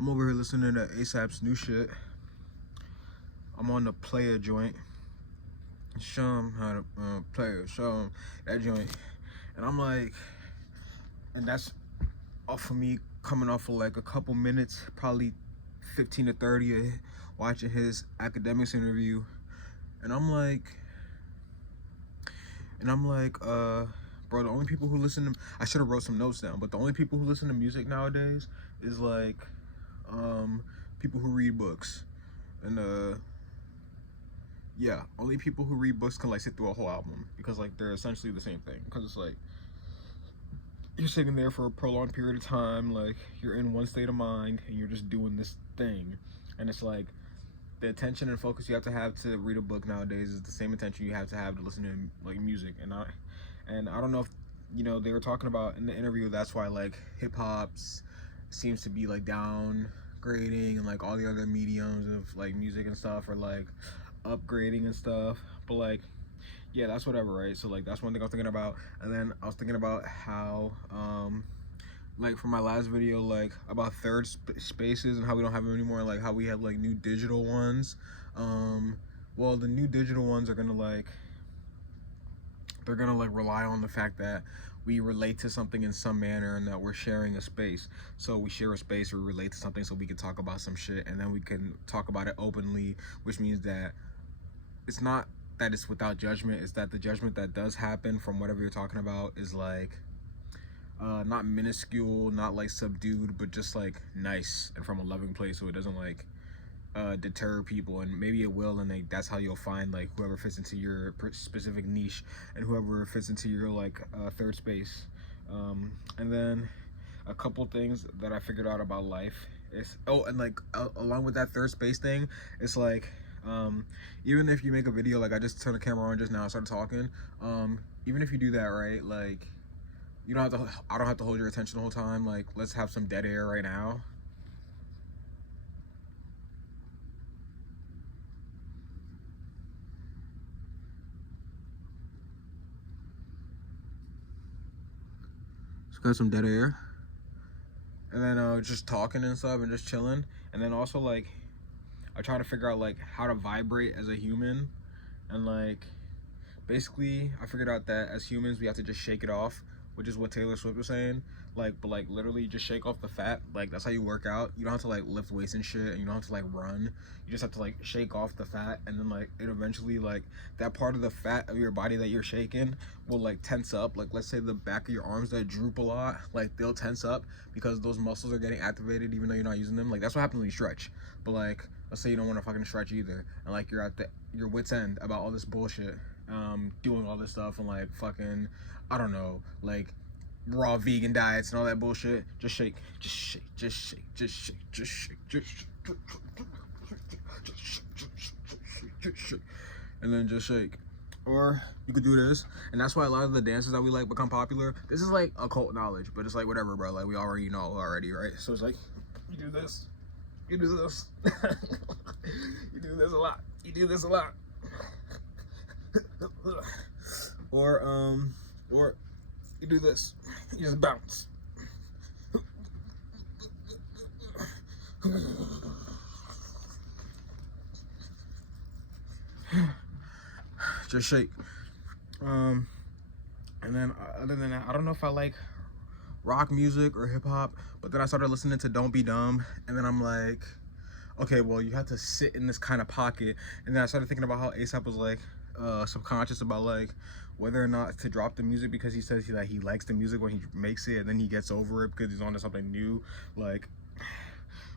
I'm over here listening to ASAP's new shit. I'm on the player joint. Show him how to show him that joint. And I'm like, and that's off of me coming off of like a couple minutes, probably 15 to 30 of watching his academics interview. And I'm like, bro, the only people who listen to, I should have wrote some notes down, but the only people who listen to music nowadays is like people who read books. And yeah, only people who read books can like sit through a whole album, because like they're essentially the same thing, because it's like you're sitting there for a prolonged period of time, like you're in one state of mind and you're just doing this thing. And it's like the attention and focus you have to read a book nowadays is the same attention you have to listen to like music. And I don't know if you know, they were talking about in the interview, that's why like hip-hop seems to be like downgrading, and like all the other mediums of like music and stuff are like upgrading and stuff. But like, yeah, that's whatever, right? So like that's one thing I was thinking about. And then I was thinking about how like for my last video, like about third spaces and how we don't have them anymore, like how we have like new digital ones. Well, the new digital ones are gonna like, they're gonna like rely on the fact that we relate to something in some manner and that we're sharing a space. So we share a space, we relate to something, so we can talk about some shit, and then we can talk about it openly, which means that it's not that it's without judgment, it's that the judgment that does happen from whatever you're talking about is like not minuscule, not like subdued, but just like nice and from a loving place, so it doesn't like deter people. And maybe it will, and that's how you'll find like whoever fits into your specific niche and whoever fits into your like third space. And then a couple things that I figured out about life is, oh, and like along with that third space thing, it's like even if you make a video, like I just turned the camera on just now, I started talking, even if you do that, right, like you don't have to, I don't have to hold your attention the whole time. Like, let's have some dead air right now. Got some dead air, and then just talking and stuff and just chilling. And then also like I try to figure out like how to vibrate as a human, and like basically I figured out that as humans we have to just shake it off, which is what Taylor Swift was saying. Like, but like literally just shake off the fat. Like that's how you work out. You don't have to like lift weights and shit, and you don't have to like run. You just have to like shake off the fat, and then like it eventually, like that part of the fat of your body that you're shaking will like tense up. Like let's say the back of your arms that droop a lot, like they'll tense up because those muscles are getting activated even though you're not using them. Like that's what happens when you stretch. But like let's say you don't want to fucking stretch either, and like you're at your wit's end about all this bullshit, doing all this stuff and like fucking, I don't know, like raw vegan diets and all that bullshit. Just shake, just shake, just shake, just shake, just shake, just shake, just shake, and then just shake. Or you could do this, and that's why a lot of the dances that we like become popular. This is like occult knowledge, but it's like whatever, bro. Like we already know already, right? So it's like you do this, you do this, you do this a lot, you do this a lot, or you do this, you just bounce. Just shake. And then other than that, I don't know if I like rock music or hip hop, but then I started listening to Don't Be Dumb, and then I'm like, okay, well you have to sit in this kind of pocket. And then I started thinking about how ASAP was like subconscious about like whether or not to drop the music, because he says he likes the music when he makes it, and then he gets over it because he's on to something new, like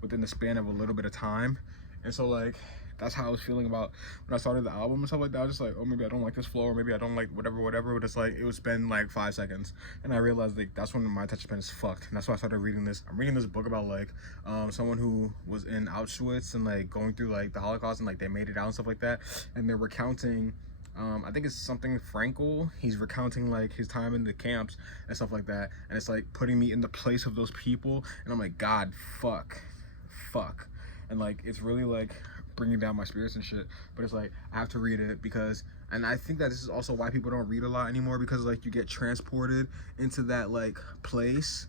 within the span of a little bit of time. And so like that's how I was feeling about when I started the album and stuff like that. I was just like, oh, maybe I don't like this flow, or maybe I don't like whatever, but it's like it would spend like 5 seconds, and I realized like that's when my attention span is fucked. And that's why I started reading this. I'm reading this book about like someone who was in Auschwitz and like going through like the Holocaust, and like they made it out and stuff like that, and they're recounting I think it's something Frankel. He's recounting like his time in the camps and stuff like that, and it's like putting me in the place of those people, and I'm like, God, fuck, and like it's really like bringing down my spirits and shit. But it's like I have to read it because, and I think that this is also why people don't read a lot anymore, because like you get transported into that like place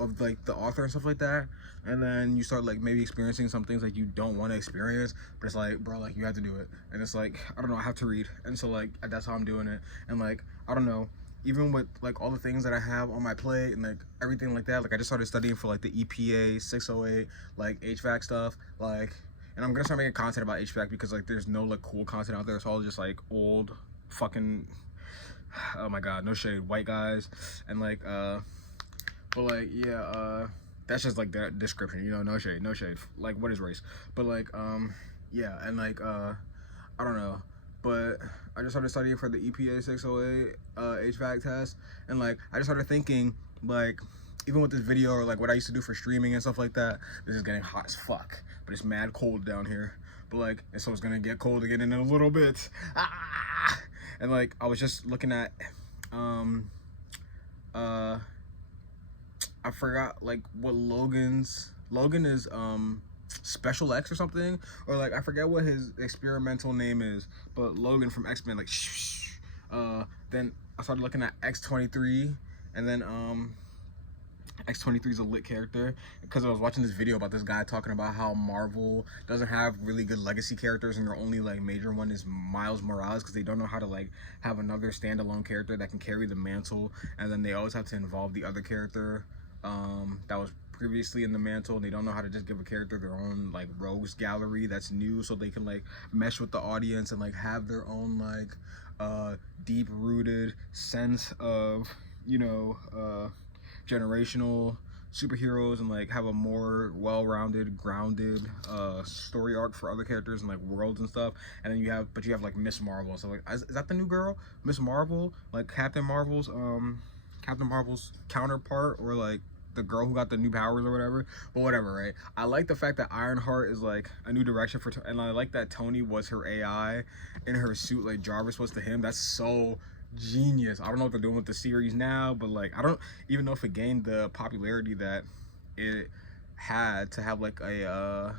of like the author and stuff like that, and then you start like maybe experiencing some things like you don't want to experience, but it's like, bro, like you have to do it. And it's like, I don't know, I have to read, and so like that's how I'm doing it. And like, I don't know, even with like all the things that I have on my plate and like everything like that, like I just started studying for like the EPA 608 like HVAC stuff, like, and I'm gonna start making content about HVAC because like there's no like cool content out there. It's all just like old fucking, oh my god, no shade, white guys. And like but like, yeah, that's just like the description, you know, no shade, no shade. Like, what is race? But like, yeah, and like, I don't know. But I just started studying for the EPA 608 HVAC test, and like, I just started thinking, like, even with this video or like what I used to do for streaming and stuff like that, this is getting hot as fuck, but it's mad cold down here. But like, and so it's gonna get cold again in a little bit. Ah! And like, I was just looking at, I forgot like what Logan is, Special X or something, or like I forget what his experimental name is, but Logan from X-Men, like then I started looking at X-23, and then X-23 is a lit character because I was watching this video about this guy talking about how Marvel doesn't have really good legacy characters, and their only like major one is Miles Morales because they don't know how to like have another standalone character that can carry the mantle, and then they always have to involve the other character that was previously in the mantle, and they don't know how to just give a character their own like rogues gallery that's new, so they can like mesh with the audience and like have their own like deep rooted sense of, you know, generational superheroes, and like have a more well-rounded, grounded story arc for other characters and like worlds and stuff. And then you have like Miss Marvel. So like, is that the new girl, Miss Marvel, like Captain Marvel's counterpart, or like the girl who got the new powers or whatever? But whatever, right? I like the fact that Ironheart is like a new direction for, and I like that Tony was her AI in her suit, like Jarvis was to him. That's so genius. I don't know what they're doing with the series now, but like I don't even know if it gained the popularity that it had to have like a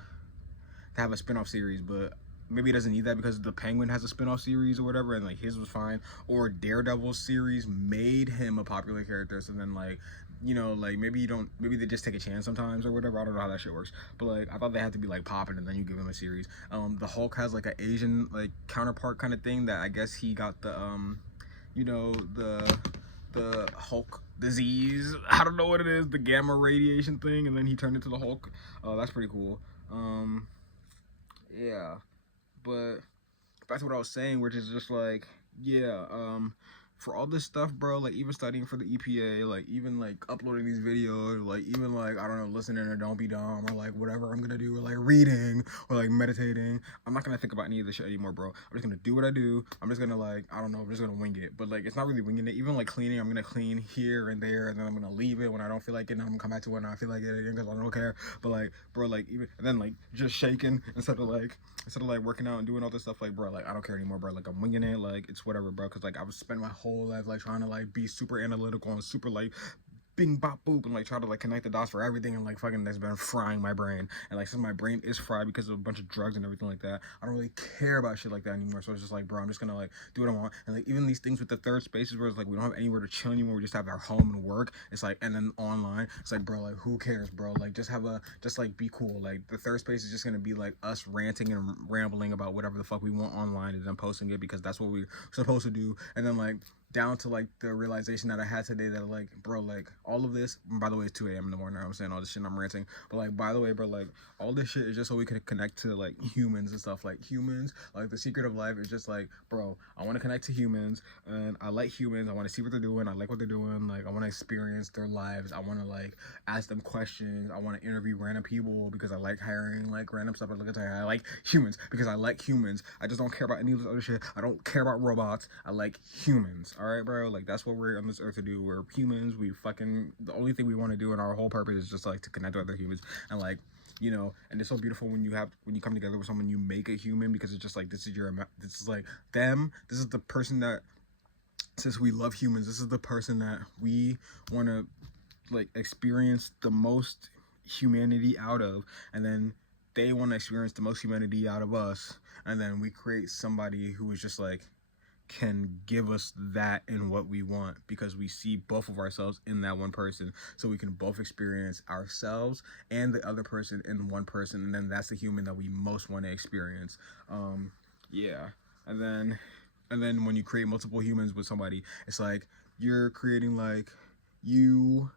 spin-off series. But maybe it doesn't need that because the Penguin has a spin-off series or whatever, and like his was fine. Or Daredevil's series made him a popular character, so then like, you know, like maybe they just take a chance sometimes or whatever. I don't know how that shit works, but like I thought they had to be like popping and then you give him a series. The Hulk has like an Asian like counterpart kind of thing that I guess he got the you know, the Hulk disease, I don't know what it is, the gamma radiation thing, and then he turned into the Hulk. That's pretty cool. Yeah, but back to what I was saying, which is just like, yeah, for all this stuff, bro, like even studying for the EPA, like even like uploading these videos, like even like, I don't know, listening to Don't Be Dumb, or like whatever I'm gonna do, or like reading, or like meditating, I'm not gonna think about any of this shit anymore, bro. I'm just gonna do what I do. I'm just gonna like, I don't know, I'm just gonna wing it. But like, it's not really winging it. Even like cleaning, I'm gonna clean here and there, and then I'm gonna leave it when I don't feel like it, and I'm gonna come back to it when I feel like it again, because I don't care. But like, bro, like even, and then like just shaking instead of like working out and doing all this stuff, like, bro, like I don't care anymore, bro. Like I'm winging it, like it's whatever, bro. Because like I was spending my whole life like trying to like be super analytical and super like bing bop boop and like try to like connect the dots for everything, and like fucking that's been frying my brain. And like since my brain is fried because of a bunch of drugs and everything like that, I don't really care about shit like that anymore. So it's just like, bro, I'm just gonna like do what I want. And like even these things with the third spaces where it's like we don't have anywhere to chill anymore, we just have our home and work, it's like, and then online, it's like, bro, like who cares, bro? Like just like be cool. Like the third space is just gonna be like us ranting and rambling about whatever the fuck we want online, and then posting it because that's what we're supposed to do. And then like down to like the realization that I had today that like, bro, like all of this, by the way, it's 2 a.m. in the morning, I'm saying all this shit and I'm ranting, but like, by the way, bro, like all this shit is just so we can connect to like humans and stuff. Like humans, like the secret of life is just like, bro, I want to connect to humans, and I like humans, I want to see what they're doing, I like what they're doing, like I want to experience their lives, I want to like ask them questions, I want to interview random people because I like hiring like random stuff. I like humans because I like humans. I just don't care about any of this other shit. I don't care about robots. I like humans. All right, bro, like that's what we're on this earth to do. We're humans. We fucking, the only thing we want to do, and our whole purpose is just like to connect with other humans. And like, you know, and it's so beautiful when you come together with someone, you make a human, because it's just like, this is like them, this is the person that, since we love humans, this is the person that we want to like experience the most humanity out of, and then they want to experience the most humanity out of us, and then we create somebody who is just like can give us that in what we want, because we see both of ourselves in that one person, so we can both experience ourselves and the other person in one person, and then that's the human that we most want to experience. Yeah. And then when you create multiple humans with somebody, it's like you're creating like you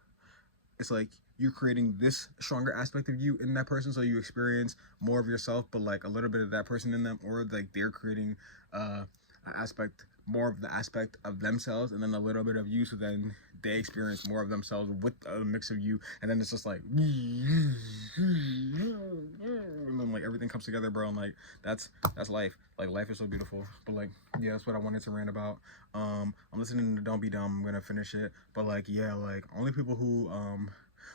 it's like you're creating this stronger aspect of you in that person, so you experience more of yourself but like a little bit of that person in them, or like they're creating more of the aspect of themselves and then a little bit of you, so then they experience more of themselves with a mix of you, and then it's just like and then like everything comes together, bro. And like that's life. Like life is so beautiful. But like, yeah, that's what I wanted to rant about. I'm listening to Don't Be Dumb. I'm gonna finish it, but like, yeah, like only people who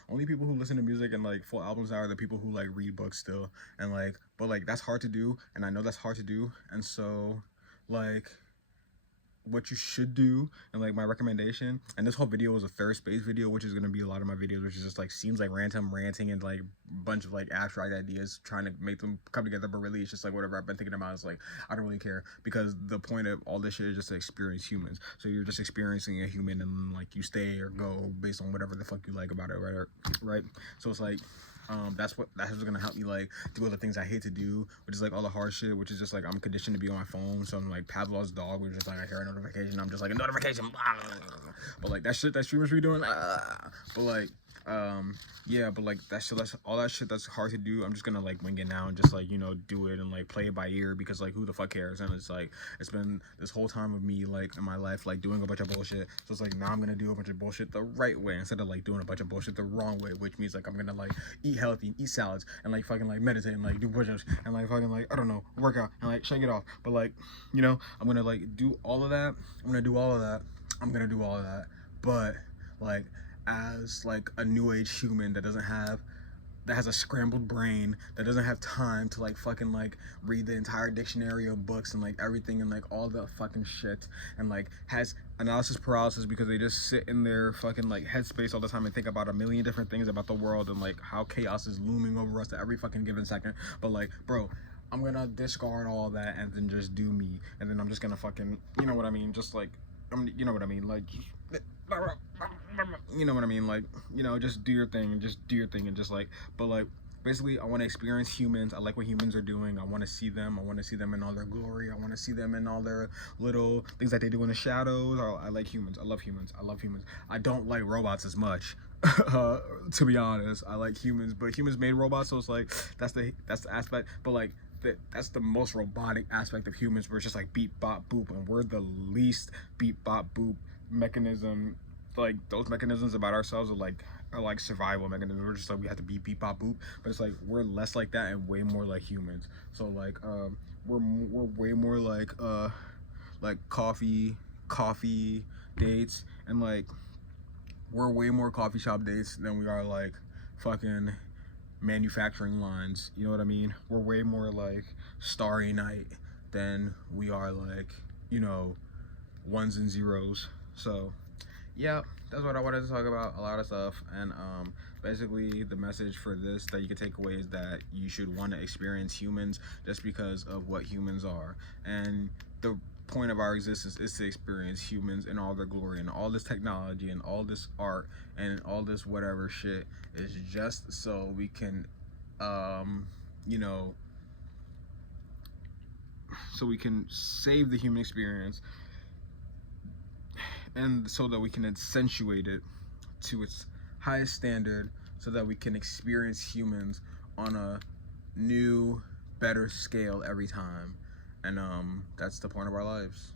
listen to music and like full albums now are the people who like read books still. And like, but like that's hard to do, and I know that's hard to do. And so like what you should do, and like my recommendation, and this whole video is a third space video, which is going to be a lot of my videos, which is just like seems like ranting and like a bunch of like abstract ideas trying to make them come together, but really it's just like whatever I've been thinking about. Is like I don't really care, because the point of all this shit is just to experience humans. So you're just experiencing a human, and like you stay or go based on whatever the fuck you like about it, right? So it's like that's what's gonna help me like do all the things I hate to do, which is like all the hard shit, which is just like I'm conditioned to be on my phone. So I'm like Pavlov's dog, which is like I hear a notification, I'm just like a notification, but like that shit that streamers be doing, but like yeah, but like that's all that shit that's hard to do. I'm just gonna like wing it now and just like, you know, do it and like play it by ear, because like who the fuck cares? And it's like it's been this whole time of me like in my life like doing a bunch of bullshit, so it's like now I'm gonna do a bunch of bullshit the right way instead of like doing a bunch of bullshit the wrong way, which means like I'm gonna like eat healthy, eat salads, and like fucking like meditate and like do push-ups and like fucking like I don't know, work out and like shake it off. But like, you know, I'm gonna like do all of that. I'm gonna do all of that. But like as like a new age human that has a scrambled brain, that doesn't have time to like fucking like read the entire dictionary of books and like everything and like all the fucking shit, and like has analysis paralysis because they just sit in their fucking like headspace all the time and think about a million different things about the world and like how chaos is looming over us at every fucking given second. But like, bro, I'm gonna discard all that and then just do me, and then I'm just gonna fucking, you know what I mean, just like you know what I mean, like you know what I mean, like, you know, just do your thing and just like, but like basically I want to experience humans. I like what humans are doing. I want to see them in all their glory. I want to see them in all their little things that they do in the shadows. I like humans. I love humans. I don't like robots as much. To be honest, I like humans, but humans made robots, so it's like that's the aspect. But like that's the most robotic aspect of humans, where it's just like beep bop boop, and we're the least beep bop boop mechanism. Like those mechanisms about ourselves are like survival mechanisms. We're just like we have to beep beep bop boop, but it's like we're less like that and way more like humans. So like we're way more like coffee dates, and like we're way more coffee shop dates than we are like fucking manufacturing lines, you know what I mean? We're way more like Starry Night than we are like, you know, ones and zeros. So yeah, that's what I wanted to talk about, a lot of stuff. And basically the message for this that you can take away is that you should want to experience humans just because of what humans are, and the point of our existence is to experience humans in all their glory, and all this technology and all this art and all this whatever shit is just so we can you know, so we can save the human experience, and so that we can accentuate it to its highest standard, so that we can experience humans on a new, better scale every time. And that's the point of our lives.